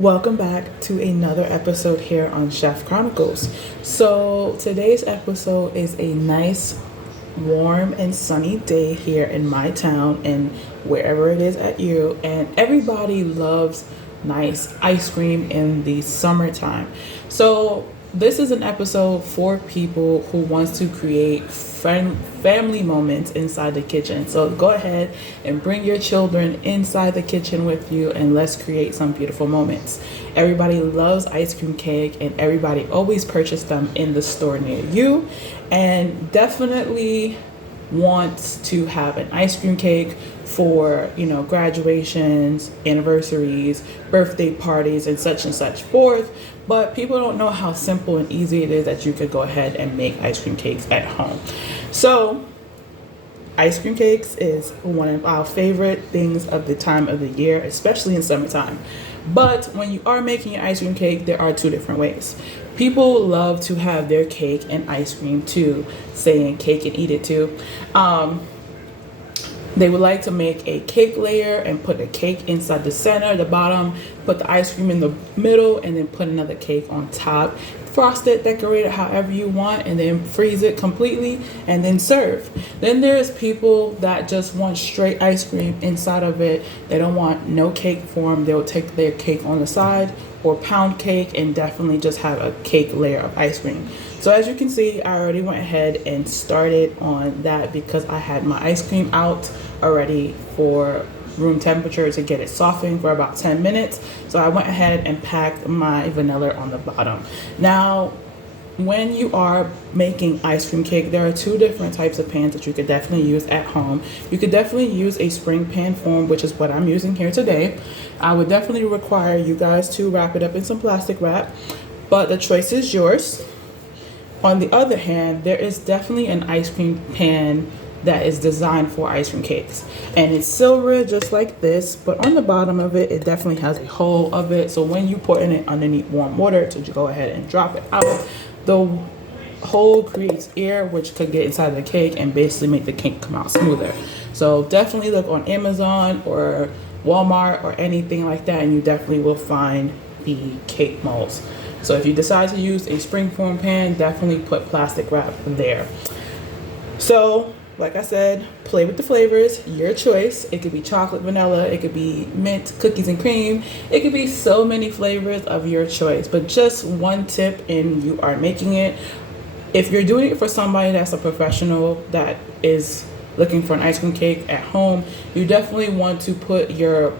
Welcome back to another episode here on Chef Chronicles. So, today's episode is a nice, warm, and sunny day here in my town and wherever it is at you. And everybody loves nice ice cream in the summertime. So, this is an episode for people who wants to create family moments inside the kitchen. So go ahead and bring your children inside the kitchen with you and let's create some beautiful moments. Everybody loves ice cream cake and everybody always purchase them in the store near you, and definitely wants to have an ice cream cake for graduations, anniversaries, birthday parties, and such forth. But people don't know how simple and easy it is that you could go ahead and make ice cream cakes at home. So ice cream cakes is one of our favorite things of the time of the year, especially in summertime. But when you are making an ice cream cake, there are two different ways. People love to have their cake and ice cream too, saying cake and eat it too. They would like to make a cake layer and put a cake inside the center, the bottom, put the ice cream in the middle, and then put another cake on top. Frost it, decorate it however you want, and then freeze it completely and then serve. Then there's people that just want straight ice cream inside of it. They don't want no cake form. They'll take their cake on the side or pound cake and definitely just have a cake layer of ice cream. So as you can see, I already went ahead and started on that because I had my ice cream out already for room temperature to get it softened for about 10 minutes. So I went ahead and packed my vanilla on the bottom. Now, when you are making ice cream cake, there are two different types of pans that you could definitely use at home. You could definitely use a spring pan form, which is what I'm using here today. I would definitely require you guys to wrap it up in some plastic wrap, but the choice is yours. On the other hand, there is definitely an ice cream pan that is designed for ice cream cakes, and it's silver just like this, but on the bottom of it, it definitely has a hole of it. So when you put in it underneath warm water to go ahead and drop it out, the hole creates air which could get inside the cake and basically make the cake come out smoother. So definitely look on Amazon or Walmart or anything like that, and you definitely will find the cake molds. So if you decide to use a springform pan, definitely put plastic wrap there. So like I said, play with the flavors, your choice. It could be chocolate, vanilla, it could be mint, cookies and cream. It could be so many flavors of your choice. But just one tip in you are making it. If you're doing it for somebody that's a professional that is looking for an ice cream cake at home, you definitely want to put your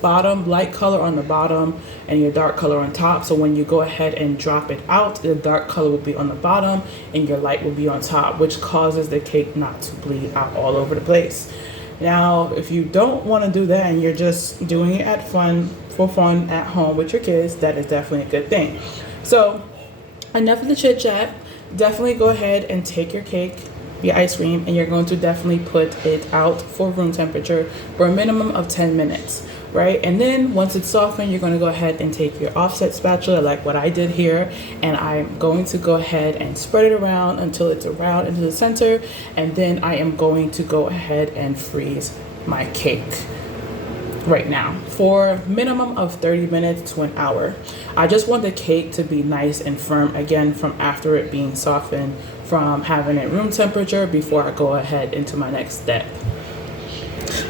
bottom light color on the bottom and your dark color on top. So when you go ahead and drop it out, the dark color will be on the bottom and your light will be on top, which causes the cake not to bleed out all over the place. Now, if you don't want to do that and you're just doing it for fun at home with your kids, that is definitely a good thing. So enough of the chit chat. Definitely go ahead and take your cake, your ice cream, and you're going to definitely put it out for room temperature for a minimum of 10 minutes. Right? And then once it's softened, you're going to go ahead and take your offset spatula like what I did here, and I'm going to go ahead and spread it around until it's around into the center, and then I am going to go ahead and freeze my cake right now for minimum of 30 minutes to an hour. I just want the cake to be nice and firm again from after it being softened from having it room temperature before I go ahead into my next step.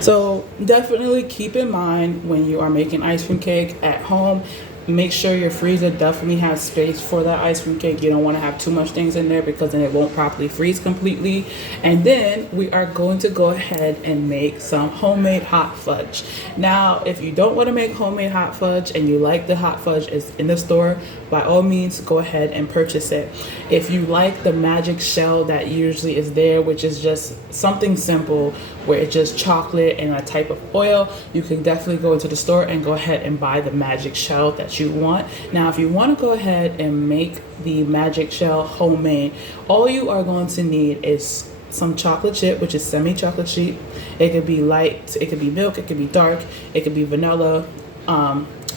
So definitely keep in mind when you are making ice cream cake at home, make sure your freezer definitely has space for that ice cream cake. You don't want to have too much things in there because then it won't properly freeze completely. And then we are going to go ahead and make some homemade hot fudge. Now, if you don't want to make homemade hot fudge and you like the hot fudge is in the store, by all means go ahead and purchase it. If you like the magic shell that usually is there, which is just something simple where it's just chocolate and a type of oil, you can definitely go into the store and go ahead and buy the magic shell that you want. Now, if you want to go ahead and make the magic shell homemade, all you are going to need is some chocolate chip, which is semi-chocolate chip. It could be light, it could be milk, it could be dark, it could be vanilla,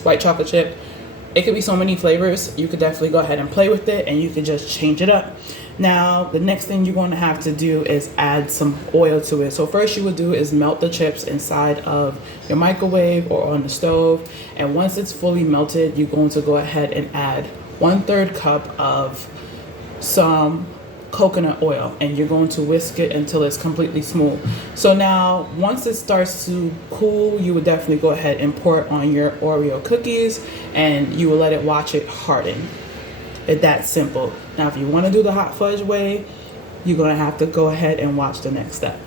white chocolate chip. It could be so many flavors. You could definitely go ahead and play with it, and you could just change it up. Now, the next thing you're going to have to do is add some oil to it. So first you would do is melt the chips inside of your microwave or on the stove. And once it's fully melted, you're going to go ahead and add 1/3 cup of some coconut oil, and you're going to whisk it until it's completely smooth. So now once it starts to cool, you would definitely go ahead and pour it on your Oreo cookies, and you will let it watch it harden. It's that simple. Now if you want to do the hot fudge way, you're going to have to go ahead and watch the next step.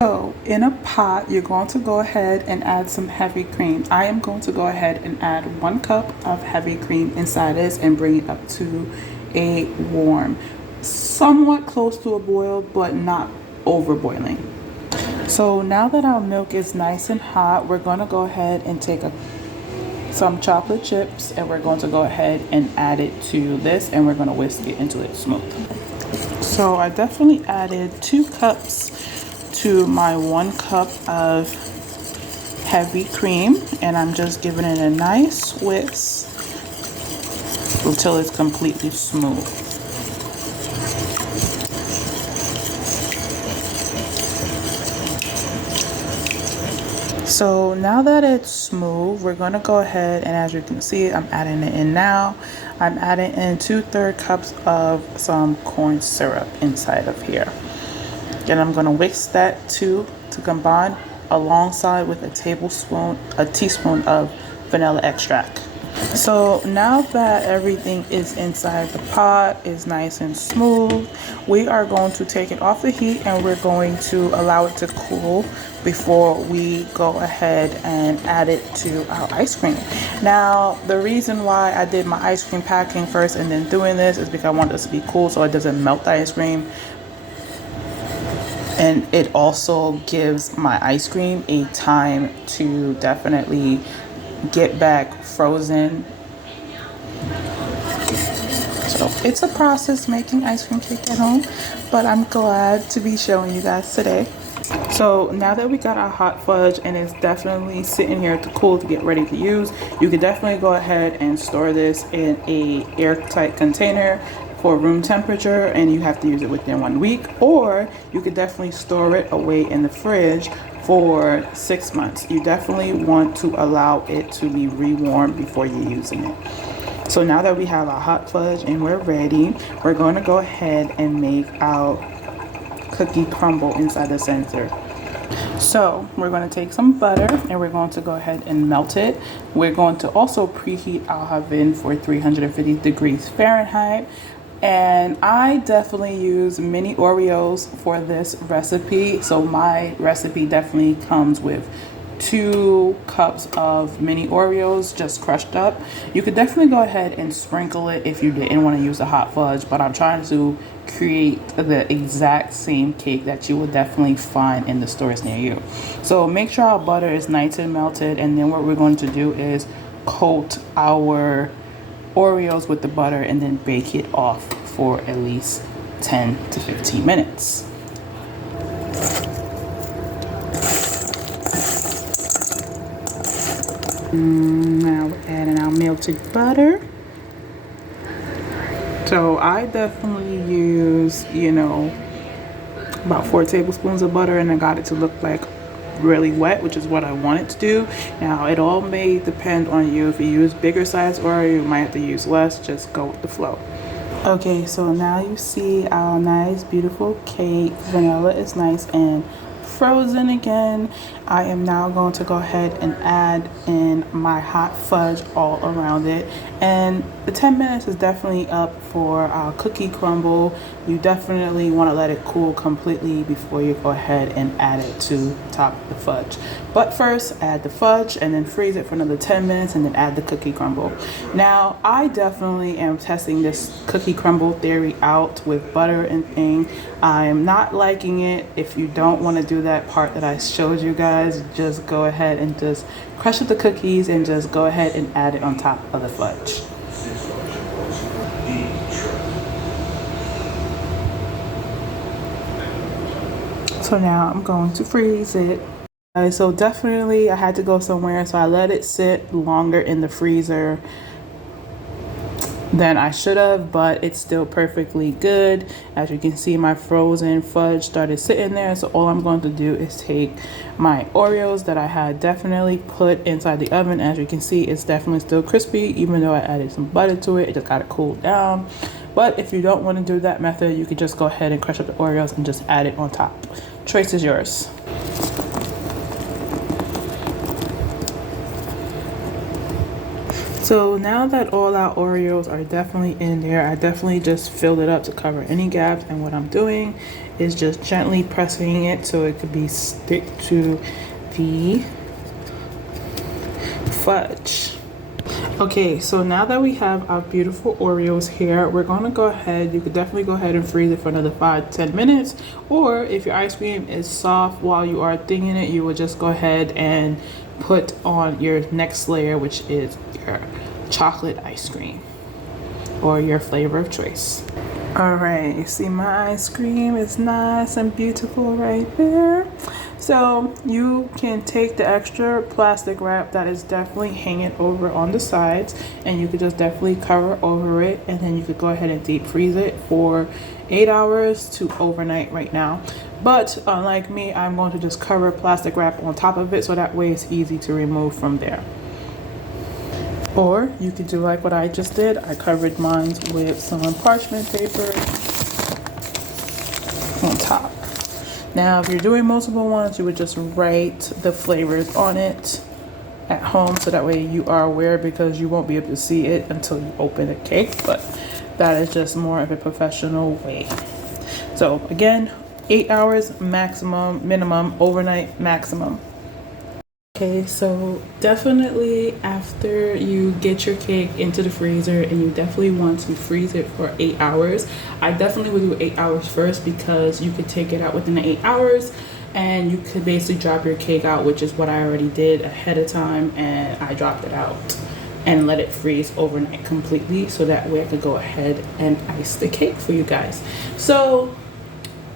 So in a pot, you're going to go ahead and add some heavy cream. I am going to go ahead and add 1 cup of heavy cream inside this and bring it up to a warm, somewhat close to a boil, but not over boiling. So now that our milk is nice and hot, we're going to go ahead and take some chocolate chips, and we're going to go ahead and add it to this, and we're going to whisk it until it's smooth. So I definitely added 2 cups to my 1 cup of heavy cream, and I'm just giving it a nice whisk until it's completely smooth. So now that it's smooth, we're going to go ahead, and as you can see, I'm adding it in now. I'm adding in 2/3 cups of some corn syrup inside of here. And I'm going to whisk that to combine alongside with a teaspoon of vanilla extract. So now that everything is inside the pot, is nice and smooth, we are going to take it off the heat, and we're going to allow it to cool before we go ahead and add it to our ice cream. Now, the reason why I did my ice cream packing first and then doing this is because I want this to be cool so it doesn't melt the ice cream. And it also gives my ice cream a time to definitely get back frozen. So it's a process making ice cream cake at home, but I'm glad to be showing you guys today. So now that we got our hot fudge and it's definitely sitting here to cool to get ready to use, you can definitely go ahead and store this in a airtight container for room temperature, and you have to use it within 1 week, or you could definitely store it away in the fridge for 6 months. You definitely want to allow it to be rewarmed before you're using it. So now that we have our hot fudge and we're ready, we're going to go ahead and make our cookie crumble inside the center. So we're going to take some butter and we're going to go ahead and melt it. We're going to also preheat our oven for 350 degrees Fahrenheit. And I definitely use mini Oreos for this recipe. So my recipe definitely comes with 2 cups of mini Oreos just crushed up. You could definitely go ahead and sprinkle it if you didn't want to use the hot fudge, but I'm trying to create the exact same cake that you will definitely find in the stores near you. So make sure our butter is nice and melted, and then what we're going to do is coat our Oreos with the butter and then bake it off for at least 10 to 15 minutes. Now we're adding our melted butter. So I definitely use, about 4 tablespoons of butter, and I got it to look like really wet, which is what I want it to do. Now it all may depend on you. If you use bigger size Oreo, you might have to use less. Just go with the flow. Okay, so now you see our nice beautiful cake. Vanilla is nice and frozen again. I am now going to go ahead and add in my hot fudge all around it, and the 10 minutes is definitely up for our cookie crumble. You definitely want to let it cool completely before you go ahead and add it to top the fudge. But first add the fudge and then freeze it for another 10 minutes and then add the cookie crumble. Now I definitely am testing this cookie crumble theory out with butter and thing. I'm not liking it. If you don't want to do that part that I showed you guys, just go ahead and just crush up the cookies and just go ahead and add it on top of the fudge. So now I'm going to freeze it. So definitely I had to go somewhere, so I let it sit longer in the freezer than I should have, but it's still perfectly good. As you can see, my frozen fudge started sitting there. So all I'm going to do is take my Oreos that I had definitely put inside the oven. As you can see, it's definitely still crispy, even though I added some butter to it. It just got to cool down. But if you don't want to do that method, you could just go ahead and crush up the Oreos and just add it on top. Choice is yours. So now that all our Oreos are definitely in there, I definitely just filled it up to cover any gaps. And what I'm doing is just gently pressing it so it could be stick to the fudge. Okay, so now that we have our beautiful Oreos here, we're going to go ahead, you could definitely go ahead and freeze it for another 5-10 minutes. Or if your ice cream is soft while you are thinging it, you would just go ahead and put on your next layer, which is your chocolate ice cream or your flavor of choice. All right, you see my ice cream is nice and beautiful right there. So you can take the extra plastic wrap that is definitely hanging over on the sides, and you could just definitely cover over it, and then you could go ahead and deep freeze it for 8 hours to overnight right now. But unlike me, I'm going to just cover plastic wrap on top of it so that way it's easy to remove from there. Or you could do like what I just did. I covered mine with some parchment paper on top. Now, if you're doing multiple ones, you would just write the flavors on it at home so that way you are aware, because you won't be able to see it until you open the cake. But that is just more of a professional way. So again, 8 hours maximum, minimum, overnight maximum. Okay, so definitely after you get your cake into the freezer, and you definitely want to freeze it for 8 hours. I definitely would do 8 hours first, because you could take it out within the 8 hours and you could basically drop your cake out, which is what I already did ahead of time, and I dropped it out and let it freeze overnight completely, so that way I could go ahead and ice the cake for you guys. So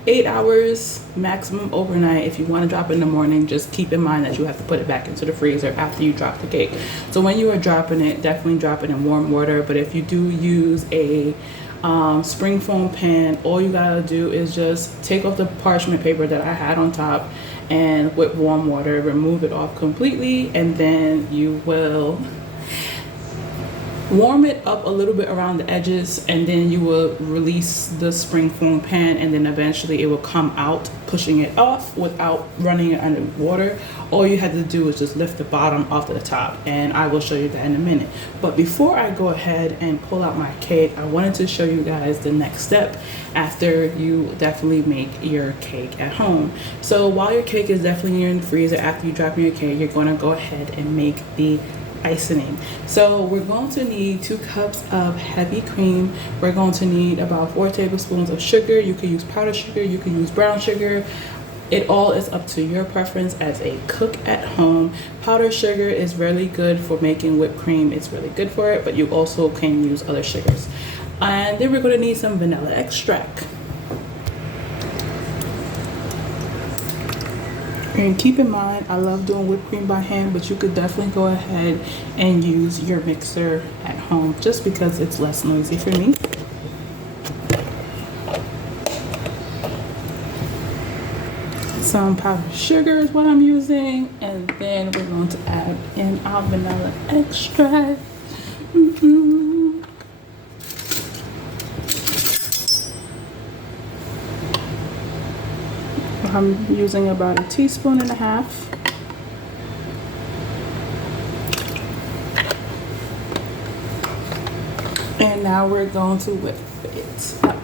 8 hours maximum overnight. If you want to drop it in the morning, just keep in mind that you have to put it back into the freezer after you drop the cake. So when you are dropping it, definitely drop it in warm water. But if you do use a spring foam pan, all you gotta do is just take off the parchment paper that I had on top, and with warm water remove it off completely, and then you will warm it up a little bit around the edges, and then you will release the spring foam pan, and then eventually it will come out, pushing it off without running it under water. All you had to do is just lift the bottom off to the top, and I will show you that in a minute. But before I go ahead and pull out my cake, I wanted to show you guys the next step after you definitely make your cake at home. So while your cake is definitely in the freezer, after you drop your cake, you're going to go ahead and make the icing. So we're going to need 2 cups of heavy cream. We're going to need about 4 tablespoons of sugar. You can use powdered sugar, you can use brown sugar. It all is up to your preference as a cook at home. Powdered sugar is really good for making whipped cream. It's really good for it, but you also can use other sugars. And then we're going to need some vanilla extract. And keep in mind, I love doing whipped cream by hand, but you could definitely go ahead and use your mixer at home just because it's less noisy for me. Some powdered sugar is what I'm using, and then we're going to add in our vanilla extract. I'm using about 1.5 teaspoons. And now we're going to whip it up.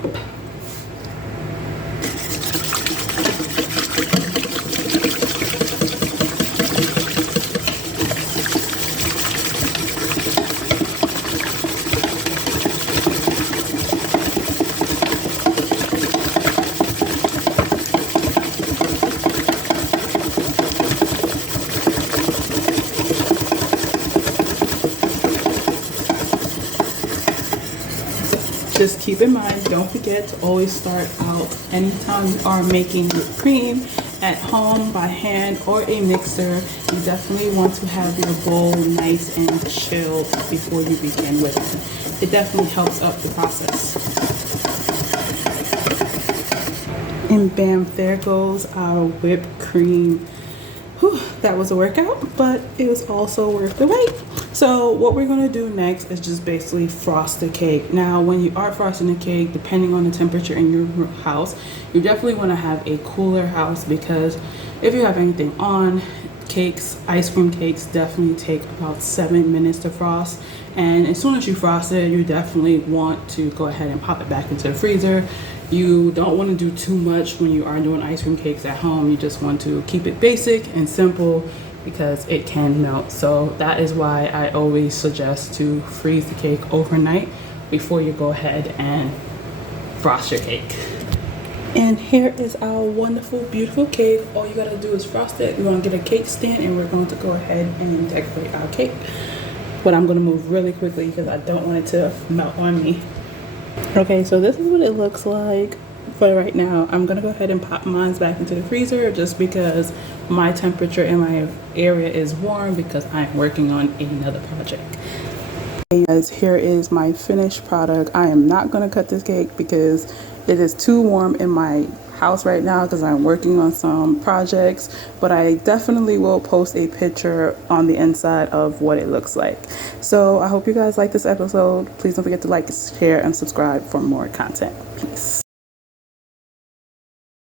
Just keep in mind, don't forget to always start out anytime you are making whipped cream at home by hand or a mixer. You definitely want to have your bowl nice and chilled before you begin whipping. it definitely helps up the process. And bam, there goes our whipped cream. Whew, that was a workout, but it was also worth the wait. So what we're gonna do next is just basically frost the cake. Now, when you are frosting the cake, depending on the temperature in your house, you definitely wanna have a cooler house, because if you have anything on, cakes, ice cream cakes definitely take about 7 minutes to frost. And as soon as you frost it, you definitely want to go ahead and pop it back into the freezer. You don't want to do too much when you are doing ice cream cakes at home. You just want to keep it basic and simple, because it can melt. So that is why I always suggest to freeze the cake overnight before you go ahead and frost your cake. And here is our wonderful, beautiful cake. All you gotta do is frost it. We're gonna get a cake stand and we're going to go ahead and decorate our cake. But I'm gonna move really quickly because I don't want it to melt on me. Okay, so this is what it looks like for right now. I'm gonna go ahead and pop mine back into the freezer just because my temperature in my area is warm, because I'm working on another project. Okay, guys, here is my finished product. I am not gonna cut this cake because it is too warm in my house right now because I'm working on some projects, but I definitely will post a picture on the inside of what it looks like. So I hope you guys like this episode. Please don't forget to like, share, and subscribe for more content. Peace.